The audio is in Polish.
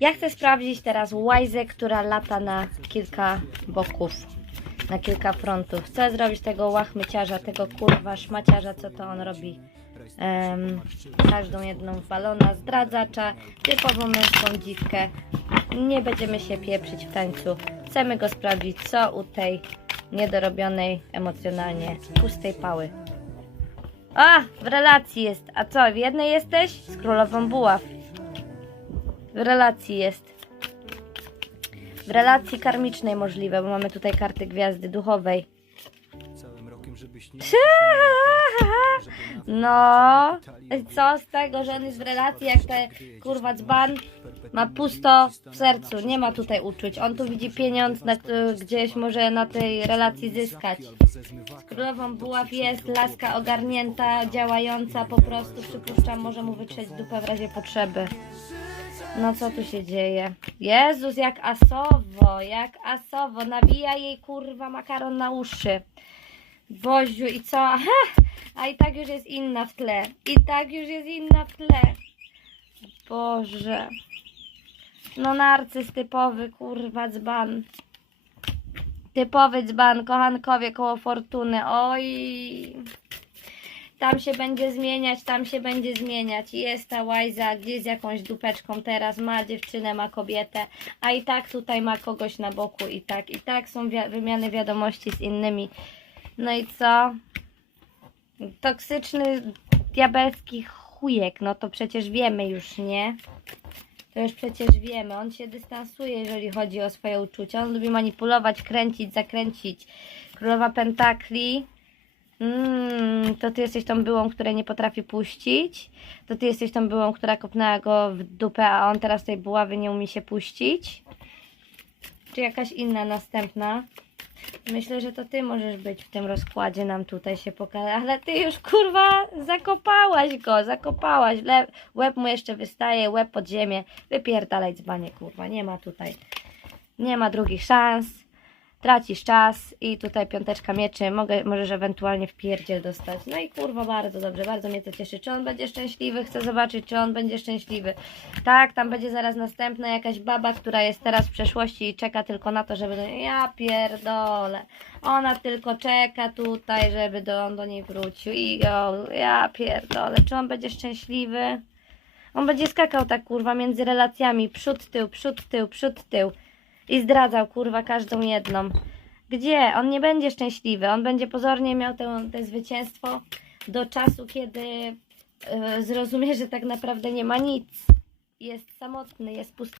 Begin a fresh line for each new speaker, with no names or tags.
Ja chcę sprawdzić teraz łajzę, która lata na kilka boków, na kilka frontów. Chcę zrobić tego łachmyciarza, tego kurwa szmaciarza, co to on robi. Em, każdą jedną balona, zdradzacza, typową męską dziwkę. Nie będziemy się pieprzyć w tańcu. Chcemy go sprawdzić, co u tej niedorobionej emocjonalnie pustej pały. A, w relacji jest. A co, w jednej jesteś? Z królową buław. W relacji jest. W relacji karmicznej możliwe, bo mamy tutaj karty gwiazdy duchowej.
Całym rokiem, żebyś nie...
No, co z tego, że on jest w relacji, jak te kurwa dzban ma pusto w sercu, nie ma tutaj uczuć. On tu widzi pieniądz, na, gdzieś może na tej relacji zyskać. Z królową buław jest laska ogarnięta, działająca, po prostu przypuszczam, może mu wytrzeć dupę w razie potrzeby. No co tu się dzieje? Jezus, jak asowo, jak asowo, nawija jej kurwa makaron na uszy. Boziu i co? A i tak już jest inna w tle. I tak już jest inna w tle. Boże. No narcyz typowy, kurwa, dzban. Typowy dzban, kochankowie koło fortuny. Oj. Tam się będzie zmieniać, tam się będzie zmieniać. Jest ta łajza gdzieś z jakąś dupeczką teraz, ma dziewczynę, ma kobietę, a i tak tutaj ma kogoś na boku i tak, i tak są wi- wymiany wiadomości z innymi. No i co? Toksyczny diabelski chujek, no to przecież wiemy już, nie? To już przecież wiemy. On się dystansuje, jeżeli chodzi o swoje uczucia. On lubi manipulować, kręcić, zakręcić. Królowa Pentakli. Mm, to ty jesteś tą byłą, która nie potrafi puścić. To ty jesteś tą byłą, która kopnęła go w dupę, a on teraz tej buławy nie umie się puścić. Czy jakaś inna następna? Myślę, że to ty możesz być w tym rozkładzie nam tutaj się pokazać, ale ty już kurwa zakopałaś go, zakopałaś. Le łeb mu jeszcze wystaje, łeb pod ziemię. Wypierdalaj dzbanie kurwa, nie ma tutaj. Nie ma drugich szans. Tracisz czas i tutaj piąteczka mieczy, mogę, możesz ewentualnie w pierdziel dostać. No i kurwa, bardzo dobrze, bardzo mnie to cieszy. Czy on będzie szczęśliwy? Chcę zobaczyć, czy on będzie szczęśliwy. Tak, tam będzie zaraz następna jakaś baba, która jest teraz w przeszłości i czeka tylko na to, żeby do. Ja pierdolę. Ona tylko czeka tutaj, żeby do, on do niej wrócił. I o, ja pierdolę. Czy on będzie szczęśliwy? On będzie skakał tak kurwa między relacjami. Przód, tył, przód, tył, przód, tył. I zdradzał kurwa każdą jedną. Gdzie? On nie będzie szczęśliwy. On będzie pozornie miał te zwycięstwo do czasu, kiedy e, zrozumie, że tak naprawdę nie ma nic. Jest samotny, jest pusty.